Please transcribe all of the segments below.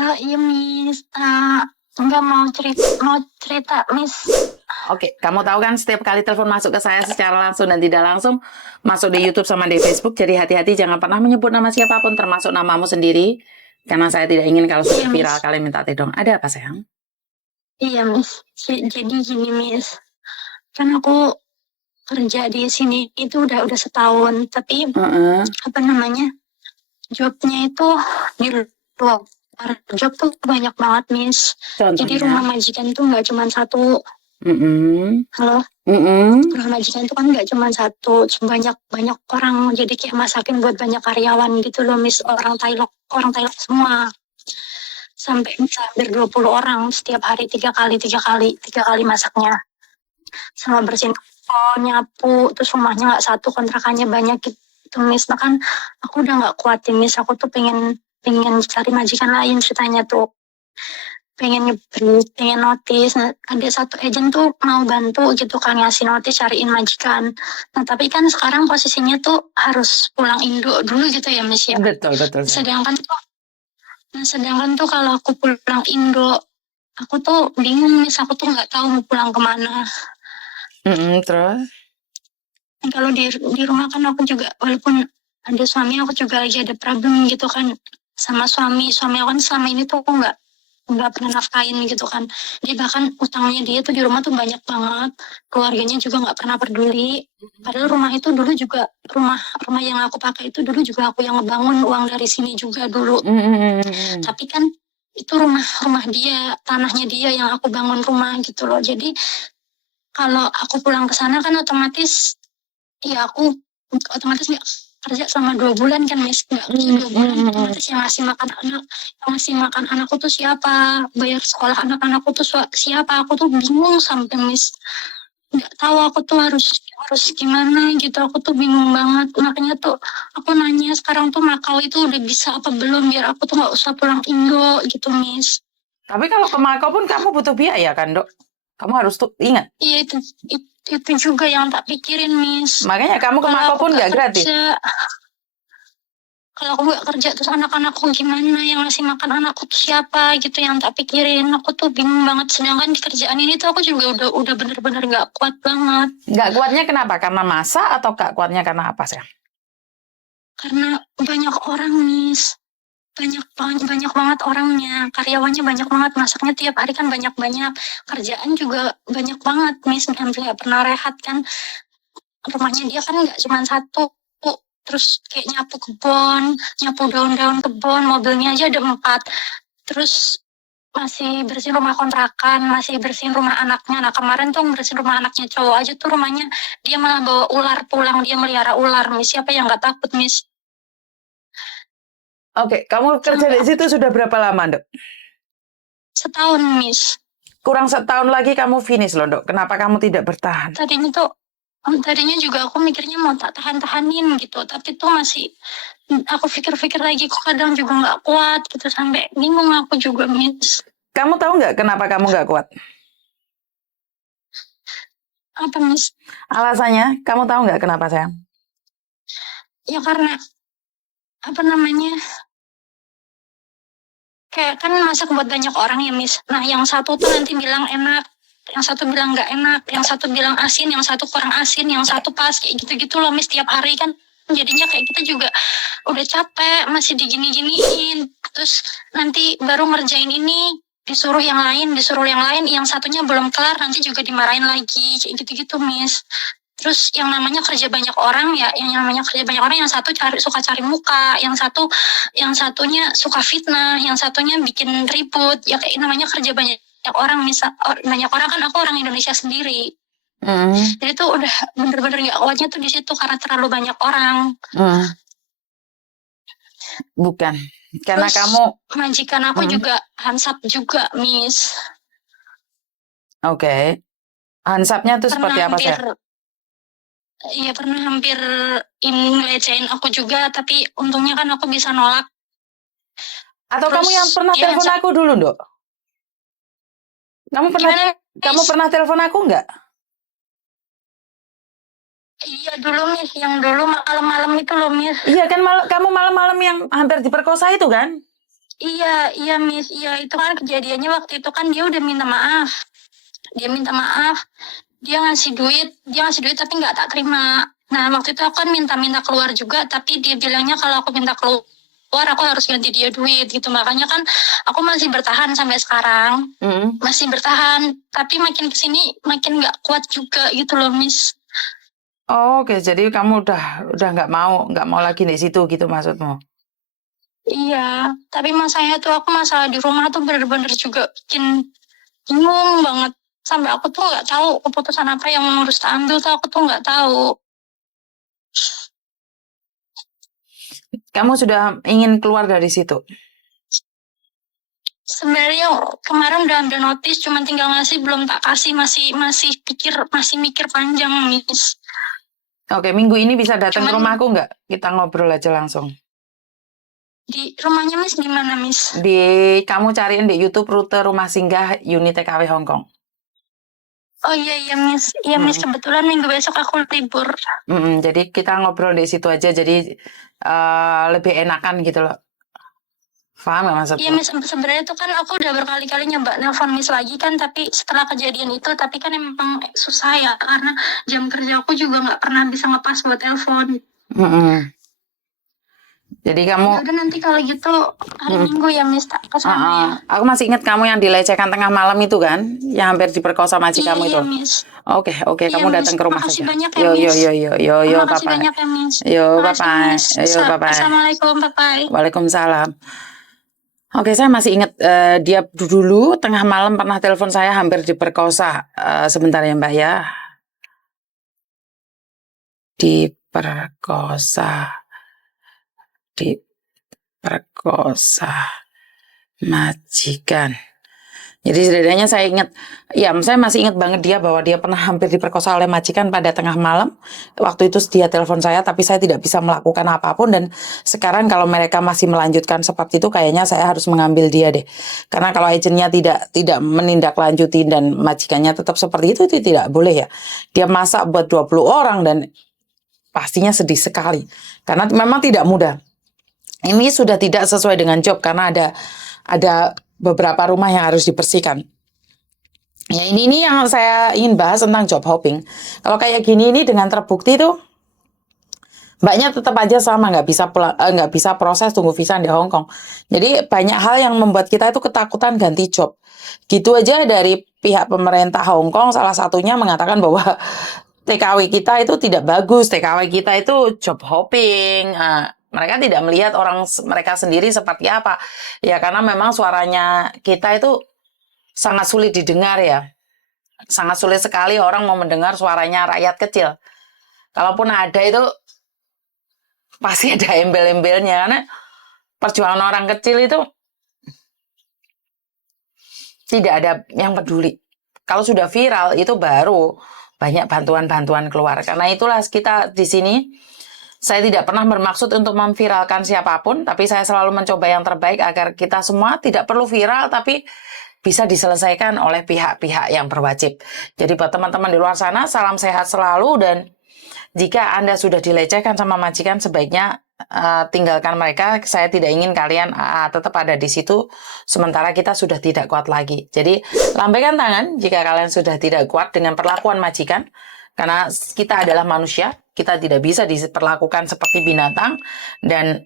Iya Miss, enggak mau cerita Miss. Oke, kamu tahu kan setiap kali telepon masuk ke saya secara langsung dan tidak langsung masuk di YouTube sama di Facebook, jadi hati-hati jangan pernah menyebut nama siapapun termasuk namamu sendiri karena saya tidak ingin kalau sudah Iya viral Miss, kalian minta tolong. Ada apa sayang? iya Miss. Jadi gini Miss, kan aku kerja di sini itu udah setahun, tapi apa namanya jobnya itu di luar job tuh banyak banget Miss. Jadi rumah Contohnya? majikan tuh nggak cuma satu. Mm-mm. Halo, Mm-mm. rumah majikan itu kan nggak cuma satu, banyak banyak orang. Jadi kayak masakin buat banyak karyawan gitu loh Miss, orang Thailand semua. Sampai bisa hampir 20 orang setiap hari, tiga kali masaknya, sama bersihin kapal, nyapu, terus rumahnya nggak satu, kontrakannya banyak gitu Miss. Nah kan aku udah nggak kuat Miss, aku tuh pengen cari majikan lain ceritanya tuh, pengen notis. Nah, ada satu agen tuh mau bantu gitu kan, ngasih notis cariin majikan. Nah tapi kan sekarang posisinya tuh harus pulang Indo dulu gitu ya Miss ya. Betul. Sedangkan tuh kalau aku pulang Indo, aku tuh bingung Miss, aku tuh nggak tahu mau pulang kemana. Terus? Kalau di rumah kan aku juga, walaupun ada suami, aku juga lagi ada problem gitu kan sama suami aku kan selama ini tuh aku nggak pernah nafkain gitu kan. Dia bahkan utangnya dia tuh di rumah tuh banyak banget, keluarganya juga nggak pernah peduli. Padahal rumah itu dulu juga rumah yang aku pakai itu dulu juga aku yang ngebangun, uang dari sini juga dulu. Tapi kan itu rumah dia, tanahnya dia yang aku bangun rumah gitu loh. Jadi kalau aku pulang ke sana kan otomatis ya aku otomatis nggak kerja selama 2 bulan kan Miss, nggak kerja 2 bulan, otomatis yang ngasih makan anakku tuh siapa, bayar sekolah anak-anakku tuh siapa, aku tuh bingung sampai Miss, nggak tahu aku tuh harus gimana gitu, aku tuh bingung banget. Makanya tuh aku nanya sekarang tuh Makau itu udah bisa apa belum, biar aku tuh nggak usah pulang Indo gitu Miss. Tapi kalau ke Makau pun kamu butuh biaya kan, Dok? Kamu harus tuh ingat. Iya itu juga yang tak pikirin Miss. Makanya kamu ke Kalau Makau aku pun nggak nggak gratis. kerja, kalau aku nggak kerja terus anak-anakku gimana, yang ngasih makan anakku tuh siapa gitu, yang tak pikirin. Aku tuh bingung banget, sedangkan di kerjaan ini tuh aku juga udah bener-bener nggak kuat banget. Nggak kuatnya kenapa? Karena masa atau nggak kuatnya karena apa sih? Karena banyak orang Miss, banyak banget orangnya, karyawannya banyak banget, masaknya tiap hari kan banyak-banyak, kerjaan juga banyak banget Miss, hampir nggak pernah rehat kan. Rumahnya dia kan nggak cuma satu, terus kayak nyapu daun-daun kebun, mobilnya aja ada 4, terus masih bersihin rumah kontrakan, masih bersihin rumah anaknya. Nah kemarin tuh bersihin rumah anaknya cowok aja tuh, rumahnya dia malah bawa ular pulang, dia melihara ular Miss. Siapa yang nggak takut Miss? Oke, kamu kerja Sampai di situ sudah berapa lama, Dok? setahun Miss. Kurang setahun lagi kamu finish loh, Dok. Kenapa kamu tidak bertahan? Tadinya juga aku mikirnya mau tak tahan-tahanin gitu, tapi tuh masih aku pikir-pikir lagi, kok kadang juga nggak kuat gitu, sampai bingung aku juga Miss. Kamu tahu nggak kenapa kamu nggak kuat? Apa Miss? Alasannya, kamu tahu nggak kenapa, sayang? Ya karena apa namanya, kayak kan masak buat banyak orang ya Miss. Nah yang satu tuh nanti bilang enak, yang satu bilang nggak enak, yang satu bilang asin, yang satu kurang asin, yang satu pas, kayak gitu-gitu loh Miss, tiap hari kan. Jadinya kayak kita juga udah capek, masih digini-giniin. Terus nanti baru ngerjain ini, disuruh yang lain, yang satunya belum kelar, nanti juga dimarahin lagi, kayak gitu-gitu Miss. Terus yang namanya kerja banyak orang ya, yang satu suka cari muka, yang satunya suka fitnah, yang satunya bikin ribut, ya kayak namanya kerja banyak orang. Banyak orang kan, aku orang Indonesia sendiri. Jadi tuh udah bener-bener nggak kuatnya tuh di situ, karena terlalu banyak orang. Bukan, karena Terus kamu majikan aku juga hansap juga Miss. Oke. Hansapnya tuh Pernah seperti apa, hampir sayang? Iya pernah hampir ngelecehin aku juga, tapi untungnya kan aku bisa nolak. Atau Terus kamu yang pernah dia telepon aku dulu, Dok? gimana Kamu Miss? pernah telepon aku nggak? Iya dulu Miss, yang dulu malam-malam itu loh Miss. Iya kan, kamu malam-malam yang hampir diperkosa itu kan? Iya Miss, iya itu kan kejadiannya waktu itu kan dia udah minta maaf. Dia ngasih duit tapi nggak tak terima. Nah waktu itu aku kan minta keluar juga, tapi dia bilangnya kalau aku minta keluar aku harus ganti dia duit gitu. Makanya kan aku masih bertahan sampai sekarang, masih bertahan. Tapi makin kesini makin nggak kuat juga gitu loh Miss. Oh, oke, jadi kamu udah nggak mau lagi di situ gitu maksudmu? Iya, tapi masalah di rumah tuh bener-bener juga bikin bingung banget. Sampai aku tuh nggak tahu keputusan apa yang harus ambil tuh aku tuh nggak tahu. Kamu sudah ingin keluar dari situ? Sebenarnya kemarin udah ambil notis, cuma tinggal ngasih belum tak kasih, masih mikir panjang Miss. Oke, minggu ini bisa datang ke Cuman rumahku nggak? Kita ngobrol aja langsung. di rumahnya Miss gimana Miss? Kamu cariin di YouTube rute rumah singgah unit TKW Hong Kong. Oh iya Miss, kebetulan minggu besok aku libur. Jadi kita ngobrol di situ aja, jadi lebih enakan gitu loh. Paham nggak maksudku? Iya Miss, sebenarnya tuh kan aku udah berkali-kali nyoba nelpon Miss lagi kan, tapi setelah kejadian itu, tapi kan emang susah ya, karena jam kerja aku juga nggak pernah bisa ngepas buat telepon. Jadi kamu Ya udah nanti kalau gitu hari Minggu ya Miss tak kesana ya. Aku masih ingat kamu yang dilecehkan tengah malam itu kan, yang hampir diperkosa maji kamu itu. Iya Miss. Oke, Iya, kamu datang Miss. ke rumah Makasih saja. banyak ya, Yo, Miss. Makasih Papa. banyak ya Miss. Yo, Makasih, Papa. Miss. Yo, Papa. Assalamualaikum, bye-bye. Waalaikumsalam. Oke, saya masih ingat dia dulu tengah malam pernah telepon saya hampir diperkosa. Sebentar ya Mbak ya. Diperkosa majikan. Jadi setidaknya saya ingat, ya saya masih ingat banget dia bahwa dia pernah hampir diperkosa oleh majikan pada tengah malam. Waktu itu dia telepon saya, tapi saya tidak bisa melakukan apapun. Dan sekarang kalau mereka masih melanjutkan seperti itu, kayaknya saya harus mengambil dia deh. Karena kalau agennya tidak menindaklanjuti dan majikannya tetap seperti itu tidak boleh ya. Dia masak buat 20 orang dan pastinya sedih sekali. Karena memang tidak mudah. Ini sudah tidak sesuai dengan job karena ada beberapa rumah yang harus dibersihkan. Ya ini yang saya ingin bahas tentang job hopping. Kalau kayak gini ini dengan terbukti tuh Mbaknya tetap aja sama nggak bisa proses tunggu visa di Hong Kong. Jadi banyak hal yang membuat kita itu ketakutan ganti job. Gitu aja dari pihak pemerintah Hong Kong salah satunya mengatakan bahwa TKW kita itu tidak bagus, TKW kita itu job hopping. Mereka tidak melihat orang mereka sendiri seperti apa. Ya karena memang suaranya kita itu sangat sulit didengar ya. Sangat sulit sekali orang mau mendengar suaranya rakyat kecil. Kalaupun ada itu pasti ada embel-embelnya. Karena perjuangan orang kecil itu tidak ada yang peduli. Kalau sudah viral itu baru banyak bantuan-bantuan keluar. Karena itulah kita di sini saya tidak pernah bermaksud untuk memviralkan siapapun, tapi saya selalu mencoba yang terbaik agar kita semua tidak perlu viral, tapi bisa diselesaikan oleh pihak-pihak yang berwajib. Jadi buat teman-teman di luar sana, salam sehat selalu, dan jika Anda sudah dilecehkan sama majikan, sebaiknya tinggalkan mereka. Saya tidak ingin kalian tetap ada di situ, sementara kita sudah tidak kuat lagi. Jadi lambaikan tangan jika kalian sudah tidak kuat dengan perlakuan majikan, karena kita adalah manusia, kita tidak bisa diperlakukan seperti binatang dan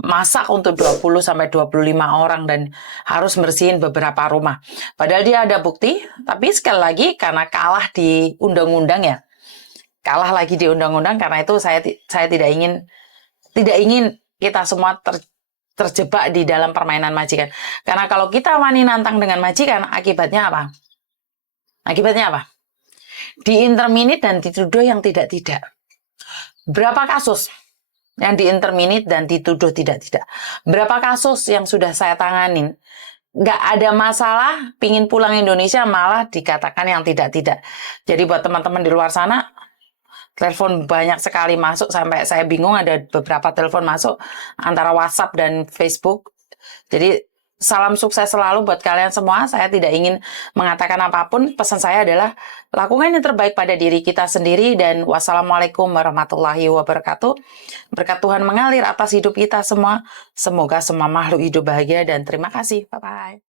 masak untuk 20-25 orang dan harus bersihin beberapa rumah. Padahal dia ada bukti, tapi sekali lagi karena kalah di undang-undang ya. Kalah lagi di undang-undang, karena itu saya tidak ingin kita semua terjebak di dalam permainan majikan. Karena kalau kita wani nantang dengan majikan, akibatnya apa? Diinterminate dan dituduh yang tidak-tidak. Berapa kasus yang diinterminate dan dituduh tidak-tidak? Berapa kasus yang sudah saya tanganin? Nggak ada masalah, pingin pulang Indonesia malah dikatakan yang tidak-tidak. Jadi buat teman-teman di luar sana, telepon banyak sekali masuk, sampai saya bingung ada beberapa telepon masuk antara WhatsApp dan Facebook. Jadi Salam sukses selalu buat kalian semua. Saya tidak ingin mengatakan apapun. Pesan saya adalah lakukan yang terbaik pada diri kita sendiri. Dan wassalamualaikum warahmatullahi wabarakatuh. Berkat Tuhan mengalir atas hidup kita semua. Semoga semua makhluk hidup bahagia dan terima kasih. Bye-bye.